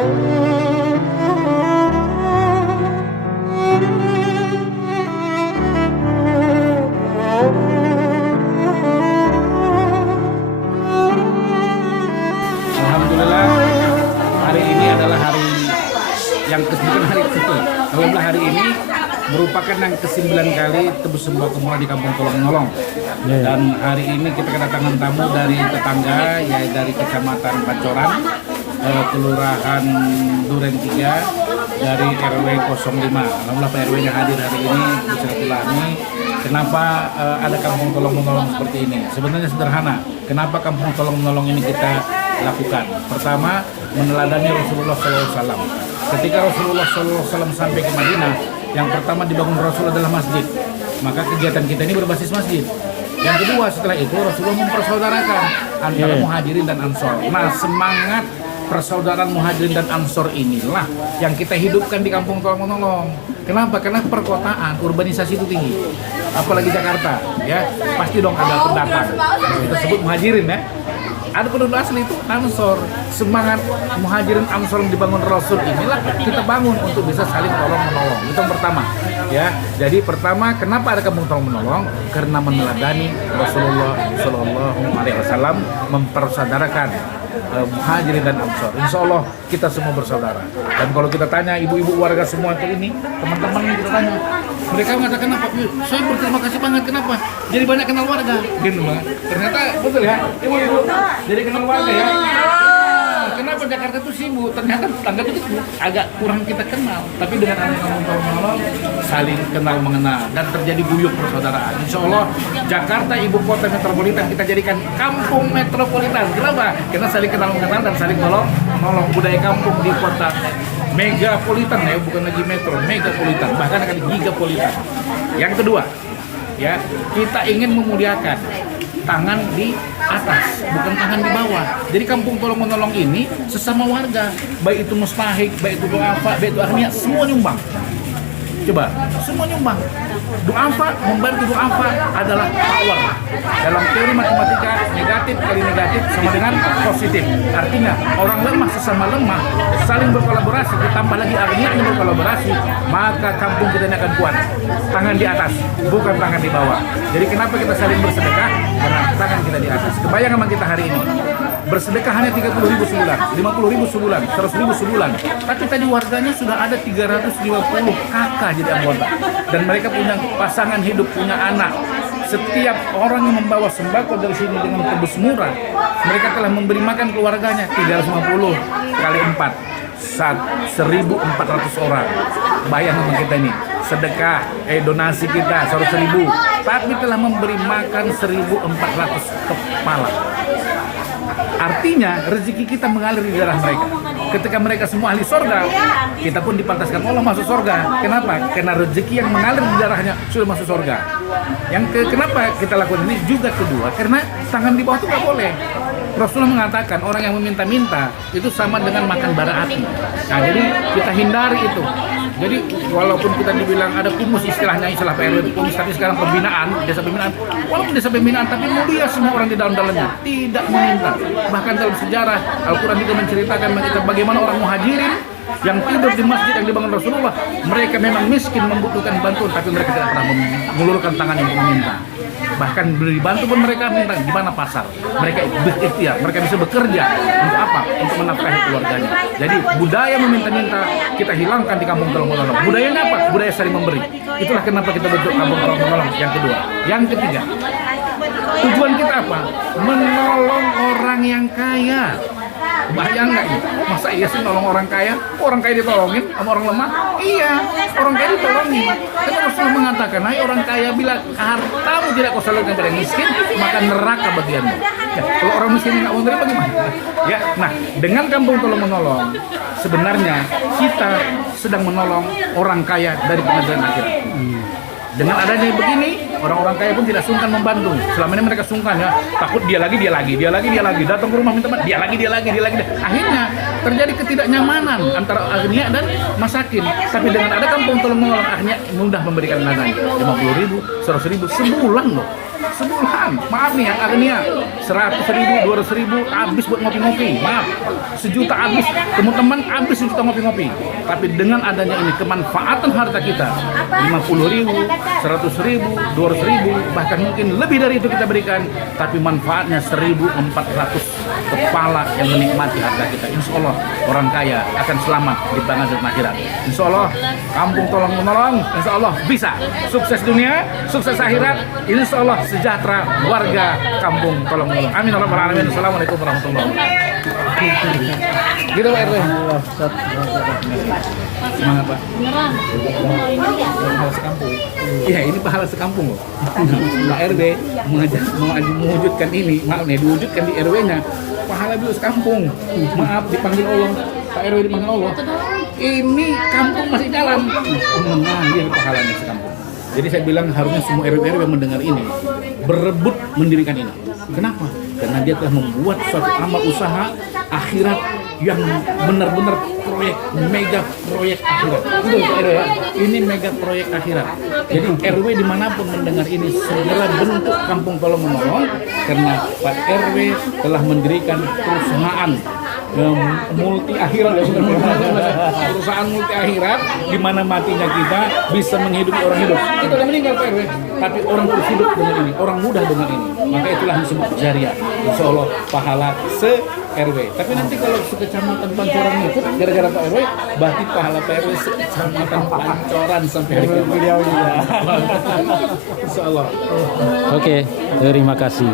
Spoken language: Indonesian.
Alhamdulillah, hari ini adalah hari yang bukan hari itu. Alhamdulillah hari ini merupakan yang ke-9 kali tebus sembako murah di Kampung Tolong Menolong. Dan hari ini kita kedatangan tamu dari tetangga, yaitu dari Kecamatan Pancoran, Kelurahan Duren 3, dari RW 05. Alhamdulillah Pak RW-nya hadir hari ini bersilaturahmi. Kenapa ada Kampung Tolong Menolong seperti ini? Sebenarnya sederhana. Kenapa Kampung Tolong Menolong ini kita lakukan? Pertama, meneladani Rasulullah SAW. Ketika Rasulullah SAW sampai ke Madinah, yang pertama dibangun Rasul adalah masjid. Maka kegiatan kita ini berbasis masjid. Yang kedua, setelah itu Rasulullah mempersaudarakan antara muhajirin dan ansor. Nah, semangat persaudaraan muhajirin dan ansor inilah yang kita hidupkan di Kampung Tolong Menolong. Kenapa? Karena perkotaan, urbanisasi itu tinggi. Apalagi Jakarta, ya pasti dong ada pendatang. Kita sebut muhajirin ya. Ada penduduk asli itu ansor. Semangat muhajirin ansor yang dibangun Rasul inilah kita bangun untuk bisa saling tolong menolong. Itu yang pertama. Ya, jadi pertama kenapa ada Kampung Tolong Menolong? Karena meneladani Rasulullah SAW mempersaudarakan muhajirin dan ansor. Insya Allah kita semua bersaudara. Dan kalau kita tanya ibu-ibu warga semua ini, teman-teman ini kita tanya, mereka mengatakan apa? Saya berterima kasih banget. Kenapa? Jadi banyak kenal warga. Gitu banget. Ternyata betul ya, ibu-ibu. Jadi kenal warga ya. Kenapa Jakarta itu sibuk? Ternyata tetangga itu agak kurang kita kenal. Tapi dengan adanya Kampung Tolong Menolong, saling kenal mengenal dan terjadi guyup persaudaraan. Insya Allah Jakarta ibu kota metropolitan kita jadikan kampung metropolitan. Kenapa? Karena saling kenal mengenal dan saling menolong. Budaya kampung di kota megapolitan ya, bukan lagi metro, megapolitan, bahkan akan gigapolitan. Yang kedua, ya kita ingin memuliakan tangan di atas, bukan tangan di bawah. Jadi Kampung Tolong Menolong ini sesama warga, baik itu mustahik, baik itu duafa, baik itu ahniah, semua nyumbang. Coba, semua nyumbang. Duafa, membantu duafa adalah power. Dalam teori matematika, negatif kali negatif sama dengan positif. Artinya, orang lemah sesama lemah, saling berkolaborasi, ditambah lagi ahniah yang berkolaborasi, maka kampung kita ini akan kuat. Tangan di atas, bukan tangan di bawah. Jadi kenapa kita saling bersedekah? Karena tangan kita di atas. Kebayang sama kita hari ini. Bersedekah hanya 30.000 sebulan, 50.000 sebulan, 100.000 sebulan. Tapi tadi warganya sudah ada 350 kakak jadi anggota. Dan mereka punya pasangan hidup, punya anak. Setiap orang yang membawa sembako dari sini dengan tebus murah, mereka telah memberi makan keluarganya 350 kali 4. 1.400 orang. Bayang sama kita ini. Sedekah, donasi kita 100.000. Tapi telah memberi makan 1.400 kepala. Artinya rezeki kita mengalir di darah mereka. Ketika mereka semua ahli sorga, kita pun dipantaskan Allah masuk sorga. Kenapa? Karena rezeki yang mengalir di darahnya sudah masuk sorga. Kenapa kita lakukan ini juga kedua? Karena tangan di bawah itu nggak boleh. Rasulullah mengatakan orang yang meminta-minta itu sama dengan makan bara api. Nah, jadi kita hindari itu. Jadi walaupun kita dibilang ada kumus istilahnya Pak RW kumus, tapi sekarang pembinaan, desa pembinaan. Walaupun desa pembinaan, tapi mulia semua orang di dalam-dalamnya tidak meminta. Bahkan dalam sejarah Al-Quran juga menceritakan bagaimana orang muhajirin yang tidur di masjid yang dibangun Rasulullah, mereka memang miskin membutuhkan bantuan, tapi mereka tidak pernah mengulurkan tangan yang meminta. Bahkan dibantu pun mereka minta di mana pasar. Mereka berikhtiar, mereka bisa bekerja untuk apa? Untuk menafkahi keluarganya. Jadi budaya meminta-minta kita hilangkan di Kampung Tolong Menolong. Budayanya apa? Budaya saling memberi. Itulah kenapa kita bentuk Kampung Tolong Menolong. Yang kedua, yang ketiga, tujuan kita apa? Menolong orang yang kaya. Bayang nggak ini? Masa iya sih nolong orang kaya? Orang kaya ditolongin sama orang lemah? Iya, orang kaya ditolongin. Karena Rasulullah mengatakan, hai orang kaya, bila hartamu tidak kau salurkan kepada miskin, maka neraka bagianmu. Ya, kalau orang miskin nggak mau menerima bagaimana? Ya, nah dengan Kampung Tolong Menolong, sebenarnya kita sedang menolong orang kaya dari pengadilan akhirat. Dengan adanya begini, orang-orang kaya pun tidak sungkan membantu. Selama ini mereka sungkan ya, takut dia lagi, datang ke rumah minta maaf, dia lagi. Akhirnya terjadi ketidaknyamanan antara agniya dan masakin. Tapi dengan ada Kampung Tolong Menolong, akhirnya mudah memberikan dananya 50.000, 100.000 sebulan loh. sebulan. Maaf nih yang Agnia 100.000, 200.000 habis buat ngopi-ngopi. Maaf, sejuta habis, teman-teman habis sejuta ngopi-ngopi. Tapi dengan adanya ini kemanfaatan harta kita 50.000, 100.000, 200.000, bahkan mungkin lebih dari itu kita berikan, tapi manfaatnya 1.400 kepala yang menikmati harta kita. Insya Allah orang kaya akan selamat di bangsa dan akhirat. Insya Allah kampung tolong menolong, insya Allah bisa sukses dunia, sukses akhirat, insya Allah sejahtera warga kampung tolong menolong. Amin ya rabbal alamin. Assalamualaikum warahmatullahi wabarakatuh. Gitu Pak RW. Semangat Pak. Beneran. Pahala sekampung. Iya, ini pahala sekampung loh. Pak RW mewujudkan ini, maaf nih, diwujudkan di RW-nya. Pahala dulu sekampung. Maaf dipanggil Allah. Pak RW dipanggil Allah. Ini kampung masih jalan. Nah, ini pahalanya sekampung. Jadi saya bilang harusnya semua RW-RW yang mendengar ini berebut mendirikan ini. Kenapa? Karena dia telah membuat suatu amal usaha akhirat yang benar-benar mega proyek akhirat. Betul Pak RW ya? Ini mega proyek akhirat. Jadi RW dimanapun mendengar ini segera bentuk kampung tolong menolong, karena Pak RW telah mendirikan perusahaan multi akhirat, perusahaan multi akhirat di mana matinya kita bisa menghidupi orang hidup. Kita udah meninggal Pak RW, tapi orang terus hidup dengan ini, orang mudah dengan ini. Maka itulah disebut jariah. Insya Allah pahala se-RW. Tapi nanti kalau sekecamatan Pancoran ikut gara-gara Pak RW, berarti pahala Pak RW sekecamatan Pancoran sampai hari kiamat. Insya Allah. Oke, terima kasih.